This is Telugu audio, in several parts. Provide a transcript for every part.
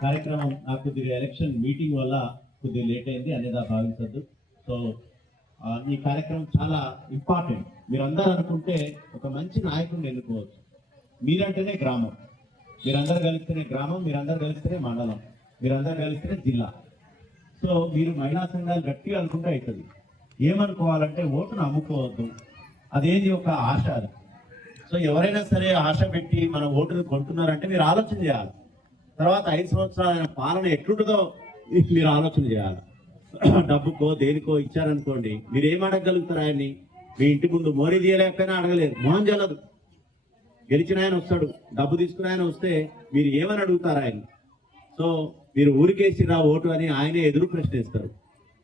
కార్యక్రమం నాకు కొద్దిగా ఎలక్షన్ మీటింగ్ వల్ల కొద్దిగా లేట్ అయింది అనేదా భావించద్దు. సో ఈ కార్యక్రమం చాలా ఇంపార్టెంట్. మీరందరూ అనుకుంటే ఒక మంచి నాయకుడిని ఎన్నుకోవచ్చు. మీరంటేనే గ్రామం, మీరందరూ కలిస్తేనే గ్రామం, మీరందరూ కలిస్తేనే మండలం, మీరందరూ కలిస్తేనే జిల్లా. సో మీరు మహిళా సంఘాలు గట్టిగా అనుకుంటే అవుతుంది. ఏమనుకోవాలంటే ఓటును అమ్ముకోవద్దు, అదేంటి ఒక ఆశ. అది సో ఎవరైనా సరే ఆశ పెట్టి మన ఓటును కొంటున్నారంటే మీరు ఆలోచన చేయాలి. తర్వాత 5 సంవత్సరాల పాలన ఎట్లుంటుందో మీరు ఆలోచన చేయాలి. డబ్బుకో దేనికో ఇచ్చారనుకోండి, మీరు ఏం అడగగలుగుతారు ఆయన్ని? మీ ఇంటి ముందు మోరీ తీయలేకపోయినా అడగలేదు, మొహం జల్లదు. గెలిచిన ఆయన వస్తాడు, డబ్బు తీసుకుని ఆయన వస్తే మీరు ఏమని అడుగుతారు ఆయన? సో మీరు ఊరికేసిరా ఓటు అని ఆయనే ఎదురు ప్రశ్నిస్తారు.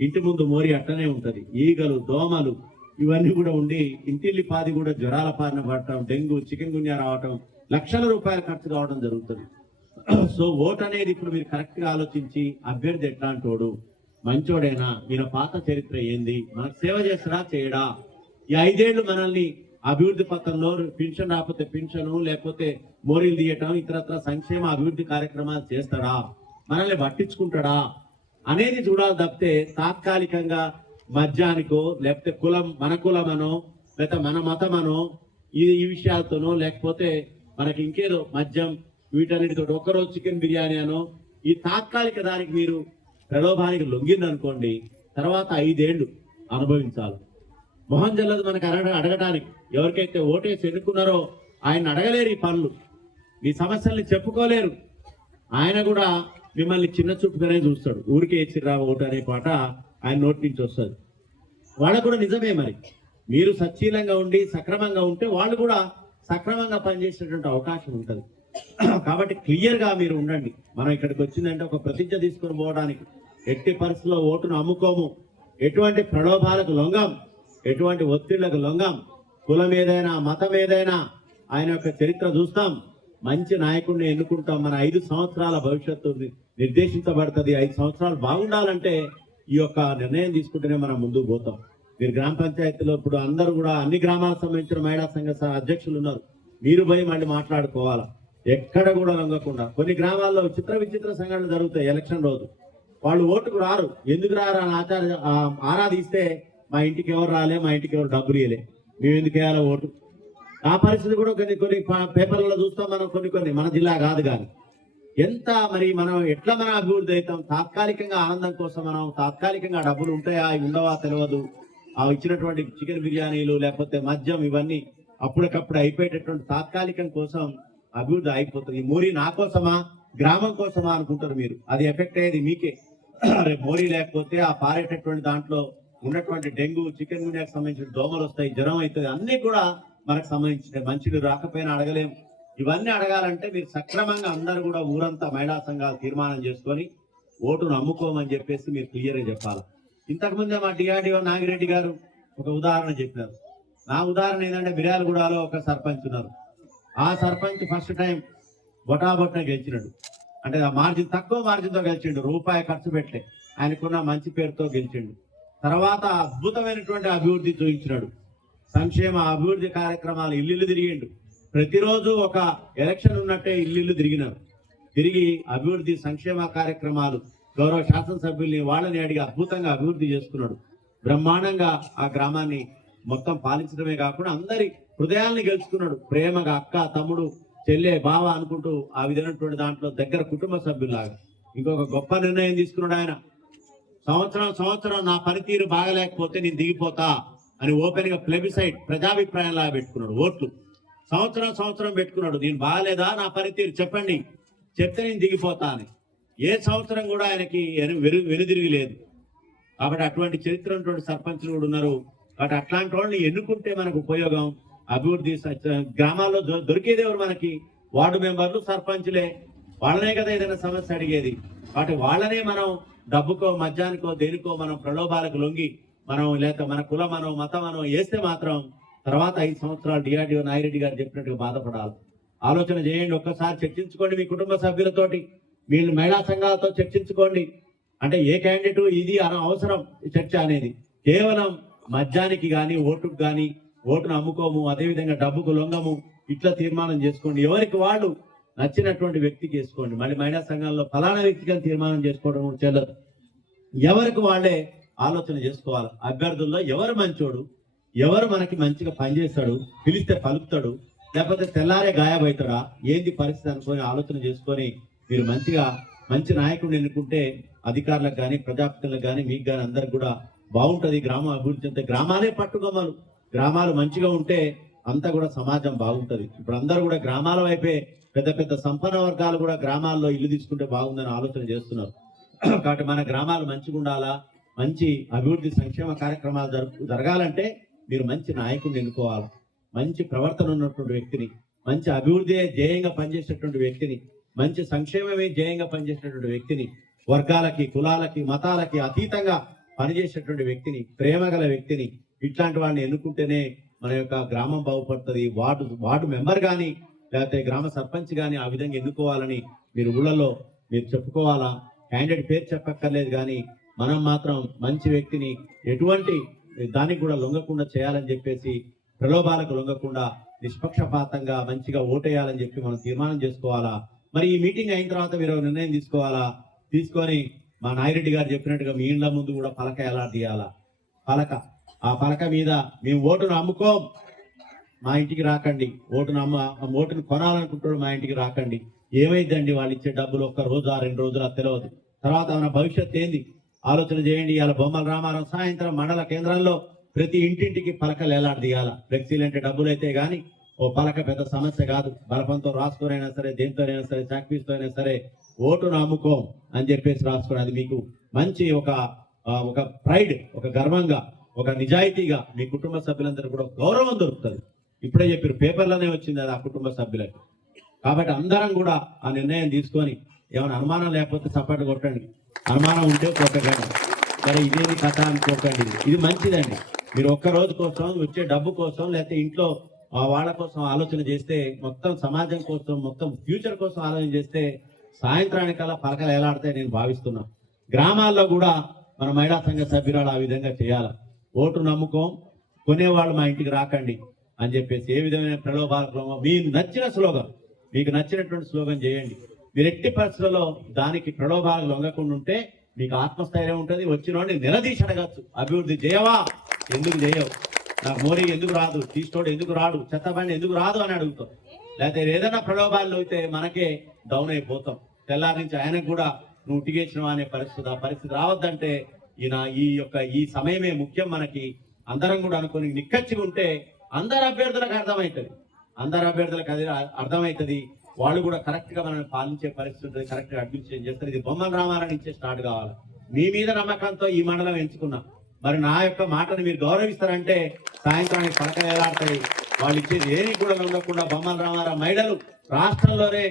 ఇంటి ముందు మోరీ అట్లనే ఉంటుంది. ఈగలు, దోమలు ఇవన్నీ కూడా ఉండి ఇంటిల్లి పాది కూడా జ్వరాల పారిన పడటం, డెంగ్యూ, చికెన్ గున్యా రావటం, లక్షల రూపాయలు ఖర్చు కావడం జరుగుతుంది. సో ఓట్ అనేది ఇప్పుడు మీరు కరెక్ట్గా ఆలోచించి అభ్యర్థి ఎట్లాంటోడు, మంచోడైనా, ఈయన పాత చరిత్ర ఏంది, మనకు సేవ చేస్తాడా చేయడా, ఈ 5 ఏళ్ళు మనల్ని అభివృద్ధి పథంలో పెన్షన్ రాకపోతే పెన్షను, లేకపోతే మోరీలు తీయటం, ఇతరత్ర సంక్షేమ అభివృద్ధి కార్యక్రమాలు చేస్తాడా, మనల్ని పట్టించుకుంటాడా అనేది చూడాలి తప్పితే తాత్కాలికంగా మద్యానికో, లేకపోతే కులం, మన కులమనో, లేకపోతే మన మతమనో, ఈ విషయాలతోనో, లేకపోతే మనకి ఇంకేదో మద్యం వీటన్నిటితో ఒక్కరోజు చికెన్ బిర్యానీ అనో, ఈ తాత్కాలిక దానికి మీరు ప్రలోభానికి లొంగిందనుకోండి, తర్వాత 5 ఏళ్ళు అనుభవించాలి. మొహం జల్లదు మనకు అడగడానికి. ఎవరికైతే ఓటేసి ఎన్నుకున్నారో ఆయన అడగలేరు ఈ పనులు, మీ సమస్యల్ని చెప్పుకోలేరు. ఆయన కూడా మిమ్మల్ని చిన్న చూపుగానే చూస్తాడు. ఊరికే ఇచ్చిరా ఓటు అనే పాట ఆయన నోటి నుంచి వస్తుంది. వాళ్ళకు కూడా నిజమే, మరి మీరు సచ్చీలంగా ఉండి సక్రమంగా ఉంటే వాళ్ళు కూడా సక్రమంగా పనిచేసేటువంటి అవకాశం ఉంటుంది. కాబట్టి క్లియర్గా మీరు ఉండండి. మనం ఇక్కడికి వచ్చిందంటే ఒక ప్రతిజ్ఞ తీసుకొని పోవడానికి. ఎట్టి పరిస్థితుల్లో ఓటును అమ్ముకోము, ఎటువంటి ప్రలోభాలకు లొంగం, ఎటువంటి ఒత్తిళ్లకు లొంగం. కులం ఏదైనా, మతం ఏదైనా ఆయన యొక్క చరిత్ర చూస్తాం, మంచి నాయకుడిని ఎన్నుకుంటాం. మన 5 సంవత్సరాల భవిష్యత్తు నిర్దేశించబడుతుంది. 5 సంవత్సరాలు బాగుండాలంటే ఈ యొక్క నిర్ణయం తీసుకుంటేనే మనం ముందుకు పోతాం. మీరు గ్రామ పంచాయతీలో ఇప్పుడు అందరూ కూడా అన్ని గ్రామాలకు సంబంధించిన మహిళా సంఘ అధ్యక్షులు ఉన్నారు. మీరు పోయి మళ్ళీ మాట్లాడుకోవాలా, ఎక్కడ కూడా లొంగకుండా. కొన్ని గ్రామాల్లో విచిత్ర సంఘటనలు జరుగుతాయి. ఎలక్షన్ రోజు వాళ్ళు ఓటుకు రారు. ఎందుకు రారు అని ఆరాధిస్తే మా ఇంటికి ఎవరు రాలే, మా ఇంటికి ఎవరు డబ్బులు ఇవ్వలే, మేము ఎందుకు వేయాలి ఓటు? ఆ పరిస్థితి కూడా కొన్ని పేపర్లలో చూస్తాం మనం. కొన్ని మన జిల్లా కాదు కానీ ఎంత మరి మనం ఎట్లా మనం అభివృద్ధి అవుతాం? తాత్కాలికంగా ఆనందం కోసం మనం తాత్కాలికంగా డబ్బులు ఉంటాయా ఉండవా తెలియదు. ఆ ఇచ్చినటువంటి చికెన్ బిర్యానీలు, లేకపోతే మద్యం, ఇవన్నీ అప్పటికప్పుడు అయిపోయేటటువంటి తాత్కాలికం కోసం అభివృద్ధి అయిపోతుంది. ఈ మోరీ నా కోసమా, గ్రామం కోసమా అనుకుంటారు మీరు. అది ఎఫెక్ట్ అయ్యేది మీకే. రేపు మోరీ లేకపోతే ఆ పారేటటువంటి దాంట్లో ఉన్నటువంటి డెంగ్యూ, చికెన్ గున్యాకు సంబంధించిన దోమలు వస్తాయి, జ్వరం అవుతుంది. అన్ని కూడా మనకు సంబంధించిన మంచిలు రాకపోయినా అడగలేము. ఇవన్నీ అడగాలంటే మీరు సక్రమంగా అందరూ కూడా ఊరంతా మహిళా సంఘాలు తీర్మానం చేసుకొని ఓటును అమ్ముకోమని చెప్పేసి మీరు క్లియర్గా చెప్పాలి. ఇంతకుముందే మా డిఆర్డిఓ నాగిరెడ్డి గారు ఒక ఉదాహరణ చెప్పినారు. నా ఉదాహరణ ఏంటంటే మిర్యాలగూడలో ఒక సర్పంచ్ ఉన్నారు. ఆ సర్పంచ్ ఫస్ట్ టైం బొటాబొట్న గెలిచినాడు. అంటే ఆ మార్జిన్, తక్కువ మార్జిన్తో గెలిచిండు, రూపాయి ఖర్చు పెట్టలే. ఆయనకున్న మంచి పేరుతో గెలిచిండు. తర్వాత అద్భుతమైనటువంటి అభివృద్ధి చూపించినాడు. సంక్షేమ అభివృద్ధి కార్యక్రమాలు ఇల్లు తిరిగిండు. ప్రతిరోజు ఒక ఎలక్షన్ ఉన్నట్టే ఇల్లు తిరిగినారు. తిరిగి అభివృద్ధి సంక్షేమ కార్యక్రమాలు గౌరవ శాసనసభ్యుల్ని వాళ్ళని అడిగి అద్భుతంగా అభివృద్ధి చేసుకున్నాడు. బ్రహ్మాండంగా ఆ గ్రామాన్ని మొత్తం పాలించడమే కాకుండా అందరి హృదయాల్ని గెలుచుకున్నాడు. ప్రేమగా అక్క, తమ్ముడు, చెల్లె, బావ అనుకుంటూ ఆ విధమైనటువంటి దాంట్లో దగ్గర కుటుంబ సభ్యుల్లాగా. ఇంకొక గొప్ప నిర్ణయం తీసుకున్నాడు ఆయన. సంవత్సరం నా పనితీరు బాగలేకపోతే నేను దిగిపోతా అని ఓపెన్ గా ప్లెబిసైడ్, ప్రజాభిప్రాయంలాగా పెట్టుకున్నాడు. ఓట్లు సంవత్సరం పెట్టుకున్నాడు. నేను బాగలేదా, నా పనితీరు చెప్పండి, చెప్తే నేను దిగిపోతా అని. ఏ సంవత్సరం కూడా ఆయనకి వెనుదిరిగి లేదు. కాబట్టి అటువంటి చరిత్ర ఉన్నటువంటి సర్పంచులు కూడా ఉన్నారు. కాబట్టి అట్లాంటి వాళ్ళని ఎన్నుకుంటే మనకు ఉపయోగం. అభివృద్ధి గ్రామాల్లో దొరికేది ఎవరు మనకి? వార్డు మెంబర్లు, సర్పంచులే. వాళ్ళనే కదా ఏదైనా సమస్య అడిగేది. కాబట్టి వాళ్ళనే మనం డబ్బుకో, మద్యానికో, దేనికో మనం ప్రలోభాలకు లొంగి మనం లేక మన కులమనో, మతమనో వేస్తే మాత్రం తర్వాత 5 సంవత్సరాలు డిఆర్డిఓ నాగిరెడ్డి గారు చెప్పినట్టుగా బాధపడాలి. ఆలోచన చేయండి, ఒక్కసారి చర్చించుకోండి మీ కుటుంబ సభ్యులతోటి, మీ మహిళా సంఘాలతో చర్చించుకోండి. అంటే ఏ క్యాండిడేట్ ఇది అవసరం చర్చ అనేది. కేవలం మద్యానికి కానీ, ఓటుకు కానీ, ఓటును అమ్ముకోము, అదేవిధంగా డబ్బుకు లొంగము, ఇట్లా తీర్మానం చేసుకోండి. ఎవరికి వాళ్ళు నచ్చినటువంటి వ్యక్తికి వేసుకోండి. మళ్ళీ మహిళా సంఘాల్లో ఫలానా వ్యక్తికి అని తీర్మానం చేసుకోవడం కూడా చెల్లదు. ఎవరికి వాళ్ళే ఆలోచన చేసుకోవాలి. అభ్యర్థుల్లో ఎవరు మంచోడు, ఎవరు మనకి మంచిగా పనిచేస్తాడు, పిలిస్తే పలుకుతాడు, లేకపోతే తెల్లారే గాయబవుతాడా, ఏంది పరిస్థితి అనుకొని ఆలోచన చేసుకొని మీరు మంచి నాయకుడిని ఎన్నుకుంటే అధికారులకు కానీ ప్రజాప్రతినిధులకు కానీ మీకు కానీ అందరికి కూడా బాగుంటది. గ్రామం అభివృద్ధి చెందితే గ్రామాలే పట్టుకోమలు. గ్రామాలు మంచిగా ఉంటే అంతా కూడా సమాజం బాగుంటది. ఇప్పుడు అందరూ కూడా గ్రామాల వైపే పెద్ద పెద్ద సంపన్న వర్గాలు కూడా గ్రామాల్లో ఇల్లు తీసుకుంటే బాగుందని ఆలోచన చేస్తున్నారు. కాబట్టి మన గ్రామాలు మంచిగా ఉండాలా, మంచి అభివృద్ధి సంక్షేమ కార్యక్రమాలు జరగాలంటే మీరు మంచి నాయకుడిని ఎన్నుకోవాలి. మంచి ప్రవర్తన ఉన్నటువంటి వ్యక్తిని, మంచి అభివృద్ధి ధ్యేయంగా పనిచేసేటువంటి వ్యక్తిని, మంచి సంక్షేమమే ధ్యేయంగా పనిచేసేటువంటి వ్యక్తిని, వర్గాలకి కులాలకి మతాలకి అతీతంగా పనిచేసేటువంటి వ్యక్తిని, ప్రేమ గల వ్యక్తిని, ఇట్లాంటి వాడిని ఎన్నుకుంటేనే మన యొక్క గ్రామం బాగుపడుతుంది. వార్డు మెంబర్ కానీ లేకపోతే గ్రామ సర్పంచ్ కానీ ఆ విధంగా ఎన్నుకోవాలని మీరు ఊళ్ళలో మీరు చెప్పుకోవాలా. క్యాండిడేట్ పేరు చెప్పక్కర్లేదు, కానీ మనం మాత్రం మంచి వ్యక్తిని ఎటువంటి దానికి కూడా లొంగకుండా చేయాలని చెప్పేసి, ప్రలోభాలకు లొంగకుండా నిష్పక్షపాతంగా మంచిగా ఓటేయాలని చెప్పి మనం తీర్మానం చేసుకోవాలా. మరి ఈ మీటింగ్ అయిన తర్వాత మీరు నిర్ణయం తీసుకోవాలా. తీసుకొని మా నాయిరెడ్డి గారు చెప్పినట్టుగా మీ ఇండ్ల ముందు కూడా పలక ఎలా తీయాలా. ఆ పలక మీద మేము ఓటును అమ్ముకోం, మా ఇంటికి రాకండి. ఓటును కొనాలనుకుంటాడు, మా ఇంటికి రాకండి. ఏమైందండి వాళ్ళు ఇచ్చే డబ్బులు ఒక్క రోజు 2 రోజులు తెలియదు. తర్వాత మన భవిష్యత్తు ఏంది ఆలోచన చేయండి. ఇవాళ బొమ్మల రామారావు సాయంత్రం మండల కేంద్రంలో ప్రతి ఇంటింటికి పలకలు ఎలాడదీయాల. ఫ్లెక్సీలు అంటే డబ్బులు అయితే కానీ ఓ పలక పెద్ద సమస్య కాదు. బలపంతో రాసుకొనైనా సరే, దేంతోనైనా సరే, చాక్పీస్తో అయినా సరే ఓటును అమ్ముకోం అని చెప్పేసి రాసుకోండి. అది మీకు మంచి ఒక ప్రైడ్, ఒక గర్వంగా, ఒక నిజాయితీగా మీ కుటుంబ సభ్యులందరూ కూడా గౌరవం దొరుకుతుంది. ఇప్పుడే చెప్పారు, పేపర్లోనే వచ్చింది అది ఆ కుటుంబ సభ్యులకి. కాబట్టి అందరం కూడా ఆ నిర్ణయం తీసుకొని, ఏమైనా అనుమానం లేకపోతే సపోర్ట్ కొట్టండి, అనుమానం ఉంటే కొట్టకండి. సరే ఇదేది కథ అనుకోకండి. ఇది మంచిదండి. మీరు ఒక్క రోజు కోసం, వచ్చే డబ్బు కోసం, లేకపోతే ఇంట్లో వాళ్ళ కోసం ఆలోచన చేస్తే, మొత్తం సమాజం కోసం, మొత్తం ఫ్యూచర్ కోసం ఆలోచన చేస్తే సాయంత్రానికల్లా పలకలు ఎలాడితే నేను భావిస్తున్నా. గ్రామాల్లో కూడా మన మహిళా సంఘ సభ్యురాలు ఆ విధంగా చేయాలి. ఓటు నమ్ముకోం, కొనేవాళ్ళు మా ఇంటికి రాకండి అని చెప్పేసి ఏ విధమైన ప్రలోభాలు, మీకు నచ్చిన స్లోగన్, మీకు నచ్చినటువంటి స్లోగన్ చేయండి. మీరు ఎట్టి పరిస్థితుల్లో దానికి ప్రలోభాలకు లొంగకుండా ఉంటే మీకు ఆత్మస్థైర్యం ఉంటుంది. వచ్చిన వాడిని నిలదీసి అడగచ్చు, అభివృద్ధి చేయవా, ఎందుకు చేయవు, నాకు మోరీ ఎందుకు రాదు, తీసుకోడు ఎందుకు రాడు, చెత్తబండి ఎందుకు రాదు అని అడుగుతాం. లేకపోతే ఏదైనా ప్రలోభాలు అయితే మనకే డౌన్ అయిపోతాం. తెల్లారి నుంచి ఆయనకు కూడా నువ్వు టిగేసినవా అనే పరిస్థితి. ఆ పరిస్థితి రావద్దంటే ఈ సమయమే ముఖ్యం. మనకి అందరం కూడా అనుకుని నిక్కచ్చిగా ఉంటే అందరు అభ్యర్థులకు అర్థమవుతుంది. వాళ్ళు కూడా కరెక్ట్ గా మనల్ని పాలించే పరిస్థితి ఉంటుంది, కరెక్ట్ గా అడ్మినిస్ట్రేషన్ చేస్తారు. ఇది బొమ్మల రామారావు నుంచే స్టార్ట్ కావాలి. మీ మీద నమ్మకంతో ఈ మండలం ఎంచుకున్నా. మరి నా యొక్క మాటను మీరు గౌరవిస్తారంటే సాయంత్రానికి పలకలు ఎలాడతాయి. వాళ్ళు ఇచ్చేది ఏది కూడా ఉండకుండా బొమ్మల రామారావు మహిళలు రాష్ట్రంలోనే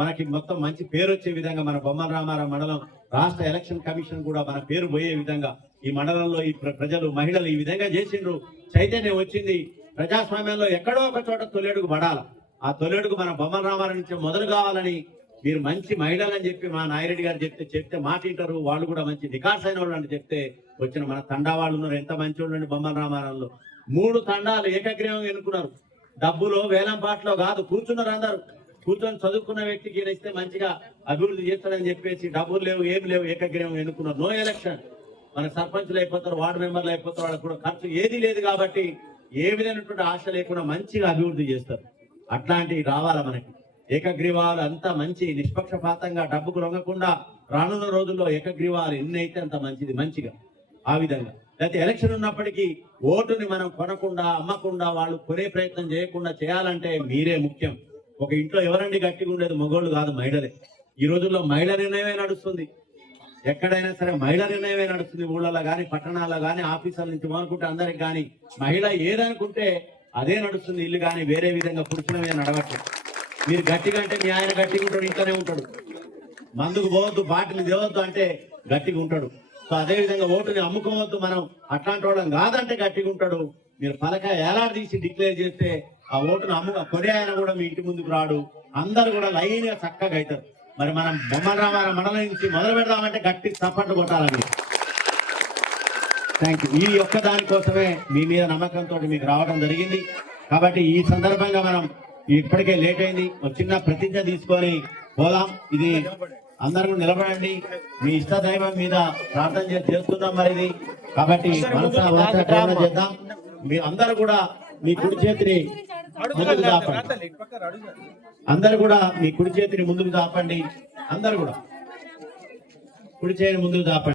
మనకి మొత్తం మంచి పేరు వచ్చే విధంగా మన బొమ్మల రామారావు మండలం రాష్ట్ర ఎలక్షన్ కమిషన్ కూడా మన పేరు పోయే విధంగా ఈ మండలంలో ఈ ప్రజలు మహిళలు ఈ విధంగా చేసిండ్రు. చైతన్యం వచ్చింది. ప్రజాస్వామ్యంలో ఎక్కడో ఒక చోట తొలేడుగు పడాల. ఆ తొలేడుగు మన బొమ్మల రామారావు నుంచి మొదలు కావాలని మీరు మంచి మహిళలని చెప్పి మా నాయిరెడ్డి గారు చెప్తే మాటింటారు. వాళ్ళు కూడా మంచి నికాసైన వాళ్ళు అని చెప్తే వచ్చిన మన తండా వాళ్ళు ఉన్నారు. ఎంత మంచి వాళ్ళు బొమ్మల రామారావులో 3 తండాలు ఏకగ్రీవం ఎన్నుకున్నారు. డబ్బులో వేలం పాటలో కాదు, కూర్చున్నారు. అందరూ కూర్చొని చదువుకున్న వ్యక్తికి ఇస్తే మంచిగా అభివృద్ధి చేస్తాడని చెప్పేసి డబ్బులు లేవు, ఏమి లేవు, ఏకగ్రీవం ఎన్నుకున్నారు. No election. మన సర్పంచులు అయిపోతారు, వార్డు మెంబర్లు అయిపోతారు. వాళ్ళకు కూడా ఖర్చు ఏది లేదు కాబట్టి ఏ విధమైనటువంటి ఆశ లేకుండా మంచిగా అభివృద్ధి చేస్తారు. అట్లాంటివి రావాలా మనకి. ఏకగ్రీవాలు అంతా మంచి నిష్పక్షపాతంగా డబ్బుకు లొంగకుండా రానున్న రోజుల్లో ఏకగ్రీవాలు ఎన్ని అయితే అంత మంచిది. మంచిగా ఆ విధంగా లేకపోతే ఎలక్షన్ ఉన్నప్పటికీ ఓటుని మనం కొనకుండా, అమ్మకుండా, వాళ్ళు కొనే ప్రయత్నం చేయకుండా చేయాలంటే మీరే ముఖ్యం. ఒక ఇంట్లో ఎవరండి గట్టిగా ఉండేది? మగోళ్ళు కాదు, మహిళలే. ఈ రోజుల్లో మహిళ నిర్ణయమే నడుస్తుంది. ఎక్కడైనా సరే మహిళ నిర్ణయమే నడుస్తుంది. ఊళ్ళలో కానీ, పట్టణాల్లో కానీ, ఆఫీసుల నుంచి అనుకుంటే అందరికి కానీ మహిళ ఏదనుకుంటే అదే నడుస్తుంది. ఇల్లు కానీ వేరే విధంగా పురుషుల మీద నడవట్లేదు. మీరు గట్టిగా అంటే మీ ఆయన గట్టిగా ఉంటాడు, ఇంట్లోనే ఉంటాడు. మందుకు పోవద్దు, బాటిల్ తేవద్దు అంటే గట్టిగా ఉంటాడు. సో అదే విధంగా ఓటుని అమ్ముకోవద్దు, మనం అట్లాంటి వాళ్ళం కాదంటే గట్టిగా ఉంటాడు. మీరు పలక ఏలాడ తీసి డిక్లేర్ చేస్తే ఆ ఓటును కొనే ఆయన కూడా మీ ఇంటి ముందుకు రాడు. అందరు కూడా లైన్ గా చక్కగా అవుతారు. మరి మనం బొమ్మల రామారావు మండలం నుంచి మొదలు పెడదామంటే గట్టి చప్పట్లు కొట్టాలండి. Thank you. ఈ ఒక్క దానికోసమే మీ మీద నమ్మకంతో మీకు రావడం జరిగింది. కాబట్టి ఈ సందర్భంగా మనం ఇప్పటికే లేట్ అయింది. ఒక చిన్న ప్రతిజ్ఞ తీసుకొని పోదాం. ఇది అందరూ నిలబడండి. మీ ఇష్ట దైవం మీద ప్రార్థన చేస్తున్నాం మరి ఇది. కాబట్టి మనసా ప్రార్థన చేద్దాం. మీరు అందరూ కూడా మీ కుడి చేతిని ముందుకు దాపండి. అందరూ కూడా మీ కుడి చేతిని ముందుకు దాపండి. అందరూ కూడా కుడి చేతిని ముందుకు దాపండి.